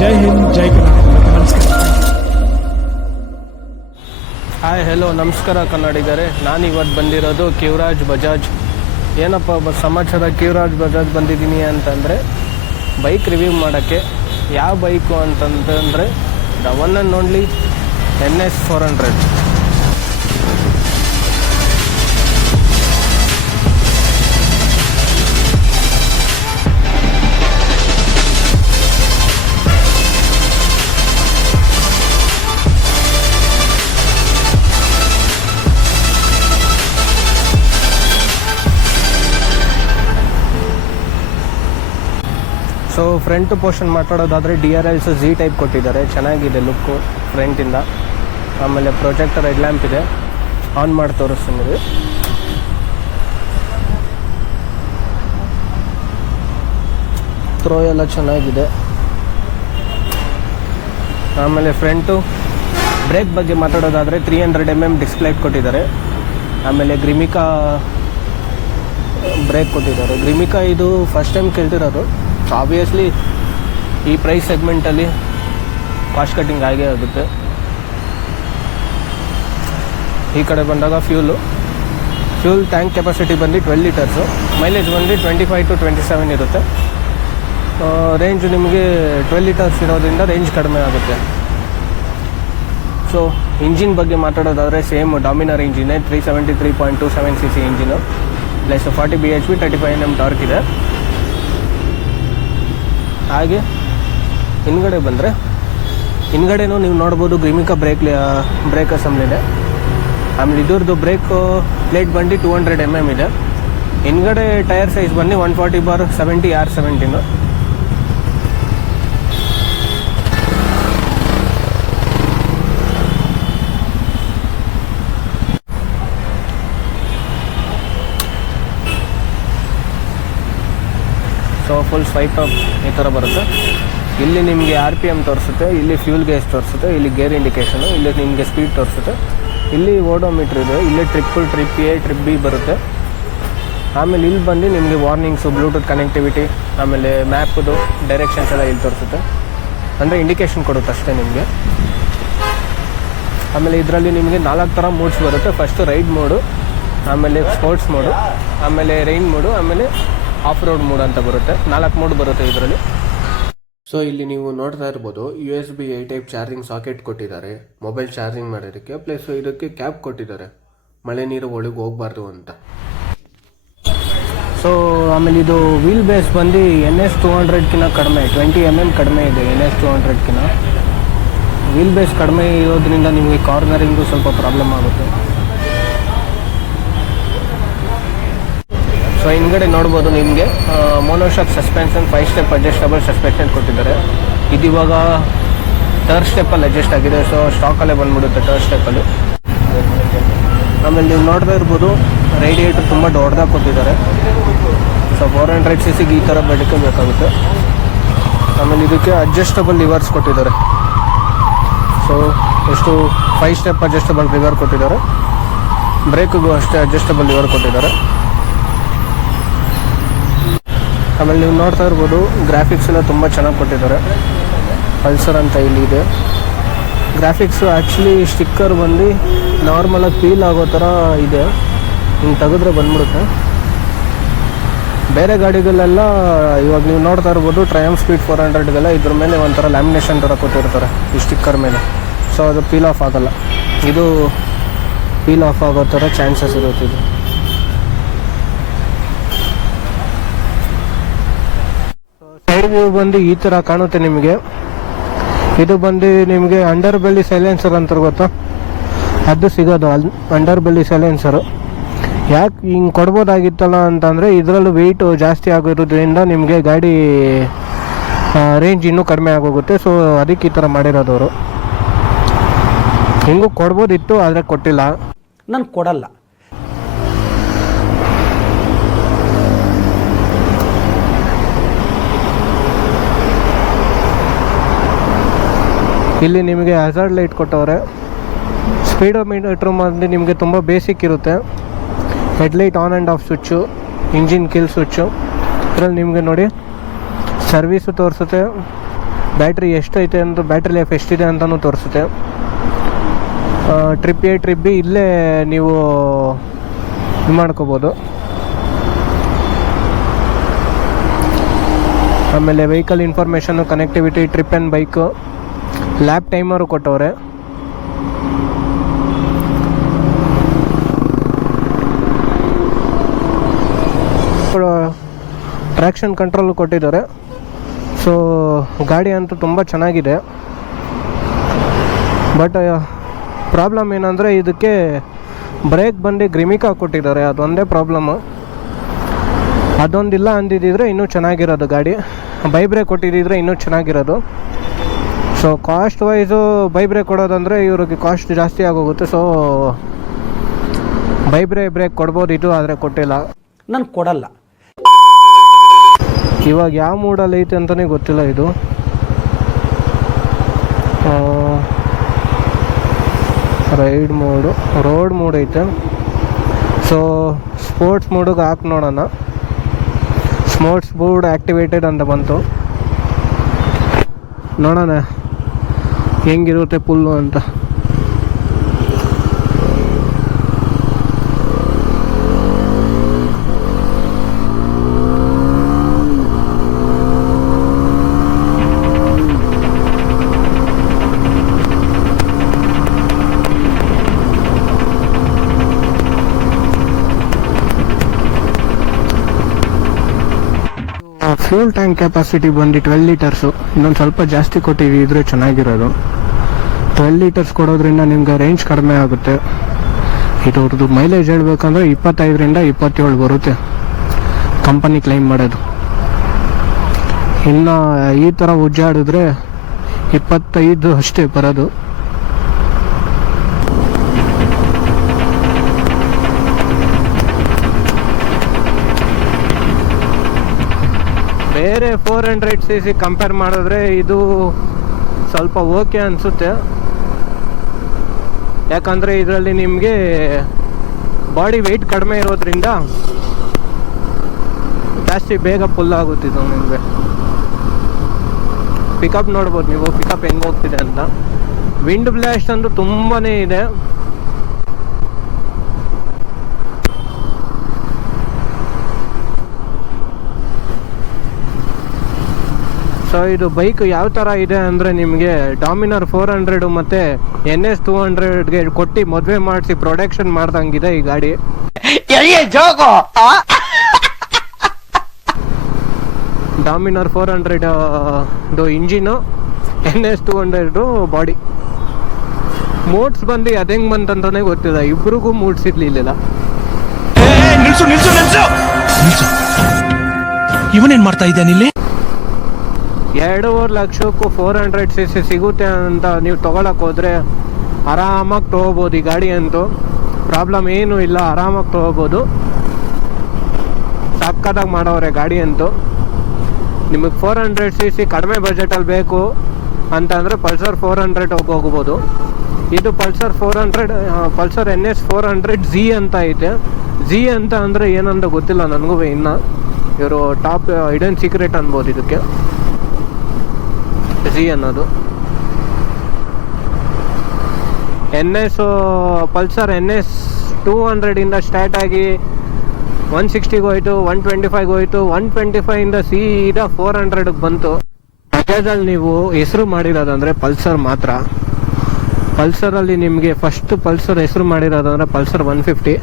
ಜೈ ಹಿಂದ್, ಜೈ ಕರ್ನಾಟಕ. ನಮಸ್ಕಾರ. Hi hello ನಮಸ್ಕಾರ ಕನ್ನಡಿಗರೇ. ನಾನು ಇವತ್ತು ಬಂದಿರೋದು ಕ್ಯೂರಾಜ್ ಬಜಾಜ್. ಏನಪ್ಪ ಸಮಾಚಾರ, ಕ್ಯೂರಾಜ್ ಬಜಾಜ್ ಬಂದಿದ್ದೀನಿ ಅಂತಂದರೆ ಬೈಕ್ ರಿವ್ಯೂ ಮಾಡೋಕ್ಕೆ. ಯಾವ ಬೈಕು ಅಂತಂದರೆ the one and only NS400. So front portion ಮಾತಾಡೋದಾದರೆ DRLs Z ಟೈಪ್ ಕೊಟ್ಟಿದ್ದಾರೆ, ಚೆನ್ನಾಗಿದೆ ಲುಕ್ಕು ಫ್ರಂಟಿಂದ. ಆಮೇಲೆ ಪ್ರೊಜೆಕ್ಟರ್ ಹೆಡ್ ಲ್ಯಾಂಪ್ ಇದೆ, ಆನ್ ಮಾಡಿ ತೋರಿಸ್ತೀನಿ. ಥ್ರೋ ಎಲ್ಲ ಚೆನ್ನಾಗಿದೆ. ಆಮೇಲೆ ಫ್ರಂಟು ಬ್ರೇಕ್ ಬಗ್ಗೆ ಮಾತಾಡೋದಾದರೆ 300mm ಡಿಸ್ಪ್ಲೇ ಕೊಟ್ಟಿದ್ದಾರೆ. ಆಮೇಲೆ ಗ್ರಿಮಿಕಾ ಬ್ರೇಕ್ ಕೊಟ್ಟಿದ್ದಾರೆ. ಗ್ರಿಮಿಕಾ ಇದು ಫಸ್ಟ್ ಟೈಮ್ ಕೇಳ್ತಿರೋದು. ಆಬ್ವಿಯಸ್ಲಿ ಈ ಪ್ರೈಸ್ ಸೆಗ್ಮೆಂಟಲ್ಲಿ ಕಾಸ್ಟ್ ಕಟ್ಟಿಂಗ್ ಆಗೇ ಆಗುತ್ತೆ. ಈ ಕಡೆ ಬಂದಾಗ ಫ್ಯೂಲ್ ಟ್ಯಾಂಕ್ ಕೆಪಾಸಿಟಿ ಬಂದು 12 ಲೀಟರ್ಸು, ಮೈಲೇಜ್ ಬಂದು 25 to 27 ಇರುತ್ತೆ. ರೇಂಜ್ ನಿಮಗೆ 12 ಲೀಟರ್ಸ್ ಇರೋದ್ರಿಂದ ರೇಂಜ್ ಕಡಿಮೆ ಆಗುತ್ತೆ. ಸೊ ಇಂಜಿನ್ ಬಗ್ಗೆ ಮಾತಾಡೋದಾದರೆ ಸೇಮ್ ಡಾಮಿನರ್ ಇಂಜಿನೇ, 373.27cc engine, plus 40 bhp 35 Nm torque ಇದೆ. ಹಾಗೆ ಹಿಂದ್ಗಡೆನೂ ನೀವು ನೋಡ್ಬೋದು ಗ್ರಿಮಿಕಾ ಬ್ರೇಕ್ ಅಸೆಂಬ್ಲಿದೆ. ಆಮೇಲೆ ಇದ್ರದ್ದು ಬ್ರೇಕ್ ಪ್ಲೇಟ್ ಬಂದು 200mm ಇದೆ. ಹಿಂದ್ಗಡೆ ಟೈರ್ ಸೈಜ್ ಬಂದು 140/70 R17. So full swipe up ಈ ಥರ ಬರುತ್ತೆ. ಇಲ್ಲಿ ನಿಮಗೆ RPM ತೋರಿಸುತ್ತೆ, ಇಲ್ಲಿ ಫ್ಯೂಲ್ ಗೇಜ್ ತೋರಿಸುತ್ತೆ, ಇಲ್ಲಿ ಗೇರ್ ಇಂಡಿಕೇಷನು, ಇಲ್ಲಿ ನಿಮಗೆ ಸ್ಪೀಡ್ ತೋರಿಸುತ್ತೆ, ಇಲ್ಲಿ ಓಡೋಮೀಟ್ರ್ ಇದೆ, ಇಲ್ಲಿ ಟ್ರಿಪ್ A ಟ್ರಿಪ್ B ಬರುತ್ತೆ. ಆಮೇಲೆ ಇಲ್ಲಿ ಬಂದು ನಿಮಗೆ ವಾರ್ನಿಂಗ್ಸು, ಬ್ಲೂಟೂತ್ ಕನೆಕ್ಟಿವಿಟಿ, ಆಮೇಲೆ ಮ್ಯಾಪದು ಡೈರೆಕ್ಷನ್ಸ್ ಎಲ್ಲ ಇಲ್ಲಿ ತೋರಿಸುತ್ತೆ. ಅಂದರೆ ಇಂಡಿಕೇಷನ್ ಕೊಡುತ್ತೆ ಅಷ್ಟೇ ನಿಮಗೆ. ಆಮೇಲೆ ಇದರಲ್ಲಿ ನಿಮಗೆ 4 ಥರ ಮೋಡ್ಸ್ ಬರುತ್ತೆ. ಫಸ್ಟು ರೈಡ್ ಮೋಡು, ಆಮೇಲೆ ಸ್ಪೋರ್ಟ್ಸ್ ಮೋಡು, ಆಮೇಲೆ ರೈನ್ ಮೋಡು, ಆಮೇಲೆ ಆಫ್ ರೋಡ್ ಮೋಡ್ ಅಂತ ಬರುತ್ತೆ. 4 ಮೋಡ್ ಬರುತ್ತೆ ಇದರಲ್ಲಿ. ಸೊ ಇಲ್ಲಿ ನೀವು ನೋಡ್ತಾ ಇರ್ಬೋದು USB A type charging socket ಕೊಟ್ಟಿದ್ದಾರೆ ಮೊಬೈಲ್ ಚಾರ್ಜಿಂಗ್ ಮಾಡೋದಕ್ಕೆ. ಪ್ಲಸ್ ಇದಕ್ಕೆ ಕ್ಯಾಪ್ ಕೊಟ್ಟಿದ್ದಾರೆ, ಮಳೆ ನೀರು ಒಳಗೆ ಹೋಗಬಾರ್ದು ಅಂತ. ಸೊ ಆಮೇಲೆ ಇದು ವೀಲ್ ಬೇಸ್ ಬಂದು NS200ಕಿಂತ ಕಡಿಮೆ, 20mm ಕಡಿಮೆ ಇದೆ NS200ಕಿಂತ. ವೀಲ್ ಬೇಸ್ ಕಡಿಮೆ ಇರೋದ್ರಿಂದ ನಿಮಗೆ ಕಾರ್ನರಿಂಗು ಸ್ವಲ್ಪ ಪ್ರಾಬ್ಲಮ್ ಆಗುತ್ತೆ. ಸೊ ಹಿಂದ್ಗಡೆ ನೋಡ್ಬೋದು ನಿಮಗೆ monoshock suspension, 5 step adjustable suspension ಕೊಟ್ಟಿದ್ದಾರೆ. ಇದು ಇವಾಗ 3rd ಸ್ಟೆಪ್ಪಲ್ಲಿ ಅಡ್ಜಸ್ಟ್ ಆಗಿದೆ. ಸೊ ಸ್ಟಾಕಲ್ಲೇ ಬಂದ್ಬಿಡುತ್ತೆ 3rd ಸ್ಟೆಪ್ಪಲ್ಲಿ. ಆಮೇಲೆ ನೀವು ನೋಡ್ತಾ ಇರ್ಬೋದು ರೇಡಿಯೇಟರ್ ತುಂಬ ದೊಡ್ಡದಾಗಿ ಕೊಟ್ಟಿದ್ದಾರೆ. ಸೊ 400cc ಈ ಥರ ಬೇಕಾಗುತ್ತೆ. ಆಮೇಲೆ ಇದಕ್ಕೆ ಅಡ್ಜಸ್ಟಬಲ್ ಲಿವರ್ಸ್ ಕೊಟ್ಟಿದ್ದಾರೆ. ಸೊ ಎಷ್ಟು 5 ಸ್ಟೆಪ್ ಅಡ್ಜಸ್ಟಬಲ್ ಲಿವರ್ ಕೊಟ್ಟಿದ್ದಾರೆ. ಬ್ರೇಕಿಗೂ ಅಷ್ಟೇ ಅಡ್ಜಸ್ಟಬಲ್ ಲಿವರ್ ಕೊಟ್ಟಿದ್ದಾರೆ. ಆಮೇಲೆ ನೀವು ನೋಡ್ತಾ ಇರ್ಬೋದು ಗ್ರಾಫಿಕ್ಸ್ ಎಲ್ಲ ತುಂಬ ಚೆನ್ನಾಗಿ ಕೊಟ್ಟಿದ್ದಾರೆ. ಪಲ್ಸರ್ ಅಂತ ಇಲ್ಲಿ ಇದೆ. ಗ್ರಾಫಿಕ್ಸು ಆ್ಯಕ್ಚುಲಿ ಸ್ಟಿಕ್ಕರ್ ಬಂದು ನಾರ್ಮಲಾಗಿ ಫೀಲ್ ಆಗೋ ಥರ ಇದೆ, ಹಿಂಗೆ ತೆಗೆದ್ರೆ ಬಂದ್ಬಿಡುತ್ತೆ. ಬೇರೆ ಗಾಡಿಗಳೆಲ್ಲ ಇವಾಗ ನೀವು ನೋಡ್ತಾ ಇರ್ಬೋದು ಟ್ರಯಂಫ್ ಸ್ಪೀಡ್ 400ಗೆಲ್ಲ ಇದ್ರ ಮೇಲೆ ಒಂಥರ ಲ್ಯಾಮಿನೇಷನ್ ಥರ ಕೊಟ್ಟಿರ್ತಾರೆ ಈ ಸ್ಟಿಕ್ಕರ್ ಮೇಲೆ. ಸೊ ಅದು ಪೀಲ್ ಆಫ್ ಆಗೋಲ್ಲ, ಇದು ಪೀಲ್ ಆಫ್ ಆಗೋ ಥರ ಚಾನ್ಸಸ್ ಇರುತ್ತೆ. ಇದು ಸೈಡ್ ವ್ಯೂ ಬಂದು ಈ ಥರ ಕಾಣುತ್ತೆ ನಿಮಗೆ. ಇದು ಬಂದು ನಿಮಗೆ ಅಂಡರ್ ಬೆಲ್ಲಿ ಸೈಲೆನ್ಸರ್ ಅಂತಾರೆ ಗೊತ್ತಾ, ಅದು ಸಿಗೋದು ಅಂಡರ್ ಬೆಲ್ಲಿ ಸೈಲೆನ್ಸರು. ಯಾಕೆ ಹಿಂಗೆ ಕೊಡ್ಬೋದಾಗಿತ್ತಲ್ಲ ಅಂತಂದರೆ ಇದರಲ್ಲೂ ವೆಯ್ಟು ಜಾಸ್ತಿ ಆಗಿರೋದ್ರಿಂದ ನಿಮಗೆ ಗಾಡಿ ರೇಂಜ್ ಇನ್ನೂ ಕಡಿಮೆ ಆಗೋಗುತ್ತೆ. ಸೊ ಅದಕ್ಕೆ ಈ ಥರ ಮಾಡಿರೋದವರು. ಹಿಂಗೂ ಕೊಡ್ಬೋದಿತ್ತು, ಆದರೆ ಕೊಟ್ಟಿಲ್ಲ. ನಾನು ಕೊಡಲ್ಲ. ಇಲ್ಲಿ ನಿಮಗೆ ಹಜಾರ್ಡ್ ಲೈಟ್ ಕೊಟ್ಟವ್ರೆ. ಸ್ಪೀಡೋಮೀಟರ್ ಬಂದು ನಿಮಗೆ ತುಂಬ ಬೇಸಿಕ್ ಇರುತ್ತೆ. Headlight on and of switch, engine kill switch. ಇದರಲ್ಲಿ ನಿಮಗೆ ನೋಡಿ ಸರ್ವೀಸು ತೋರಿಸುತ್ತೆ, ಬ್ಯಾಟ್ರಿ ಎಷ್ಟೈತೆ ಅಂತ, ಬ್ಯಾಟ್ರಿ ಲೈಫ್ ಎಷ್ಟಿದೆ ಅಂತಲೂ ತೋರಿಸುತ್ತೆ. ಟ್ರಿಪ್ ಎ ಟ್ರಿಪ್ ಬಿ ಇಲ್ಲೇ ನೀವು ಇದು ಮಾಡ್ಕೋಬೋದು. ಆಮೇಲೆ vehicle information, connectivity, trip and bike, lap timer ಕೊಟ್ಟವ್ರೆ. ಟ್ರ್ಯಾಕ್ಷನ್ ಕಂಟ್ರೋಲ್ ಕೊಟ್ಟಿದ್ದಾರೆ. ಸೊ ಗಾಡಿ ಅಂತೂ ತುಂಬ ಚೆನ್ನಾಗಿದೆ. ಬಟ್ ಪ್ರಾಬ್ಲಮ್ ಏನಂದರೆ ಇದಕ್ಕೆ ಬ್ರೇಕ್ ಬಂದು ಗ್ರಿಮಿಕಾ ಕೊಟ್ಟಿದ್ದಾರೆ, ಅದೊಂದೇ ಪ್ರಾಬ್ಲಮ್ಮು. ಅದೊಂದಿಲ್ಲ ಅಂದಿದ್ದಿದ್ರೆ ಇನ್ನೂ ಚೆನ್ನಾಗಿರೋದು ಗಾಡಿ. ಬೈ ಬ್ರೇಕ್ ಕೊಟ್ಟಿದ್ದಿದ್ರೆ ಇನ್ನೂ ಚೆನ್ನಾಗಿರೋದು. So cost wise by brake ಕೊಡೋದಂದರೆ ಇವ್ರಿಗೆ ಕಾಸ್ಟ್ ಜಾಸ್ತಿ ಆಗೋಗುತ್ತೆ. ಸೊ ಬೈ ಬ್ರೇಕ್ ಕೊಡ್ಬೋದು ಇದು, ಆದರೆ ಕೊಟ್ಟಿಲ್ಲ. ನಾನು ಕೊಡಲ್ಲ. ಇವಾಗ ಯಾವ ಮೂಡಲ್ಲಿ ಐತೆ ಅಂತಲೇ ಗೊತ್ತಿಲ್ಲ. ಇದು ರೈಡ್ ಮೋಡು, ರೋಡ್ ಮೋಡ್ ಐತೆ. ಸೊ ಸ್ಪೋರ್ಟ್ಸ್ ಮೋಡಿಗೆ ಹಾಕಿ ನೋಡೋಣ. ಸ್ಪೋರ್ಟ್ಸ್ ಮೋಡ್ ಆ್ಯಕ್ಟಿವೇಟೆಡ್ ಅಂತ ಬಂತು, ನೋಡೋಣ ಹೆಂಗಿರುತ್ತೆ ಫುಲ್ಲು ಅಂತ. ಫ್ಯೂಲ್ ಟ್ಯಾಂಕ್ ಕೆಪಾಸಿಟಿ ಬಂದು 12 ಲೀಟರ್ಸು. ಇನ್ನೊಂದು ಸ್ವಲ್ಪ ಜಾಸ್ತಿ ಕೊಟ್ಟಿದ್ರೆ ಚೆನ್ನಾಗಿರೋದು. 12 ಲೀಟರ್ಸ್ ಕೊಡೋದ್ರಿಂದ ನಿಮ್ಗೆ ರೇಂಜ್ ಕಡಿಮೆ ಆಗುತ್ತೆ. ಇದ್ರದ್ದು ಮೈಲೇಜ್ ಹೇಳ್ಬೇಕಂದ್ರೆ 25ರಿಂದ 27 ಬರುತ್ತೆ ಕಂಪನಿ ಕ್ಲೈಮ್ ಮಾಡೋದು. ಇನ್ನು ಈ ಥರ ಉಜ್ಜಾಡಿದ್ರೆ 25 ಅಷ್ಟೇ ಬರೋದು. ಬೇರೆ 400cc ಕಂಪೇರ್ ಮಾಡಿದ್ರೆ ಇದು ಸ್ವಲ್ಪ ಓಕೆ ಅನಿಸುತ್ತೆ. ಯಾಕಂದರೆ ಇದರಲ್ಲಿ ನಿಮಗೆ ಬಾಡಿ ವೆಯ್ಟ್ ಕಡಿಮೆ ಇರೋದ್ರಿಂದ ಜಾಸ್ತಿ ಬೇಗ ಫುಲ್ ಆಗುತ್ತಿದ್ದು. ನಿಮಗೆ ಪಿಕಪ್ ನೋಡ್ಬೋದು ನೀವು, ಪಿಕಪ್ ಹೆಂಗೆ ಹೋಗ್ತಿದೆ ಅಂತ. ವಿಂಡ್ ಬ್ಲಾಸ್ಟ್ ಅಂತೂ ತುಂಬಾ ಇದೆ. ಸೊ ಇದು ಬೈಕ್ ಯಾವ ಥರ ಇದೆ ಅಂದರೆ ನಿಮಗೆ ಡಾಮಿನರ್ 400 ಮತ್ತು NS 200ಗೆ ಕೊಟ್ಟು ಮದುವೆ ಮಾಡಿಸಿ ಪ್ರೊಡಕ್ಷನ್ ಮಾಡ್ದಂಗಿದೆ ಈ ಗಾಡಿ. Dominar 400 engine, NS 200 body. Modes ಬಂದು ಅದು ಹೆಂಗೆ ಬಂತಂತಾನೆ ಗೊತ್ತಿಲ್ಲ, ಇಬ್ರಿಗೂ ಮೂಡ್ಸ್ ಇರ್ಲಿಲ್ಲ. ಇವನೇನ್ ಮಾಡ್ತಾ ಇದ್ದಾನೆ ಇಲ್ಲಿ? 2.5 ಲಕ್ಷಕ್ಕೂ 400cc ಸಿಗುತ್ತೆ ಅಂತ ನೀವು ತೊಗೊಳಕ್ಕೆ ಹೋದರೆ ಆರಾಮಾಗಿ ತೊಗೋಬೋದು ಈ ಗಾಡಿ ಅಂತೂ. ಪ್ರಾಬ್ಲಮ್ ಏನೂ ಇಲ್ಲ, ಆರಾಮಾಗಿ ತೊಗೋಬೋದು. ಸಕ್ಕತ್ತಾಗಿ ಮಾಡೋರೆ ಗಾಡಿ ಅಂತೂ. ನಿಮಗೆ 400cc ಕಡಿಮೆ ಬಜೆಟಲ್ಲಿ ಬೇಕು ಅಂತಂದರೆ ಪಲ್ಸರ್ 400 ಹೋಗ್ಬೋದು. ಇದು ಪಲ್ಸರ್ 400, ಪಲ್ಸರ್ NS 400Z ಅಂತ ಐತೆ. Z ಅಂತ ಅಂದರೆ ಏನಂತ ಗೊತ್ತಿಲ್ಲ ನನಗೂ ಇನ್ನು. ಇವರು ಟಾಪ್ ಹಿಡನ್ ಸೀಕ್ರೆಟ್ ಅನ್ಬೋದು ಇದಕ್ಕೆ, Z ಅನ್ನೋದು. ಪಲ್ಸರ್ NS 200 ಸ್ಟಾರ್ಟ್ ಆಗಿ 160 ಹೋಯ್ತು, 125 ಹೋಯ್ತು, 125 ಸೀದಾ 400 ಬಂತು. ಬಜಾಜಲ್ಲಿ ನೀವು ಹೆಸರು ಮಾಡಿರೋದಂದರೆ ಪಲ್ಸರ್ ಮಾತ್ರ. ಪಲ್ಸರಲ್ಲಿ ನಿಮಗೆ ಫಸ್ಟ್ ಪಲ್ಸರ್ ಹೆಸರು ಮಾಡಿರೋದಂದರೆ ಪಲ್ಸರ್ 150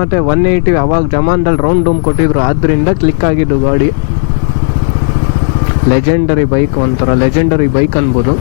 ಮತ್ತು 180 ಅವಾಗ ಜಮಾನ್ದಲ್ಲಿ ರೌಂಡ್ ಡೂಮ್ ಕೊಟ್ಟಿದ್ರು, ಆದ್ದರಿಂದ ಕ್ಲಿಕ್ ಆಗಿದ್ದು ಗಾಡಿ. ಲೆಜೆಂಡರಿ ಬೈಕ್, ಒಂಥರ ಲೆಜೆಂಡರಿ ಬೈಕ್ ಅನ್ಬೋದು.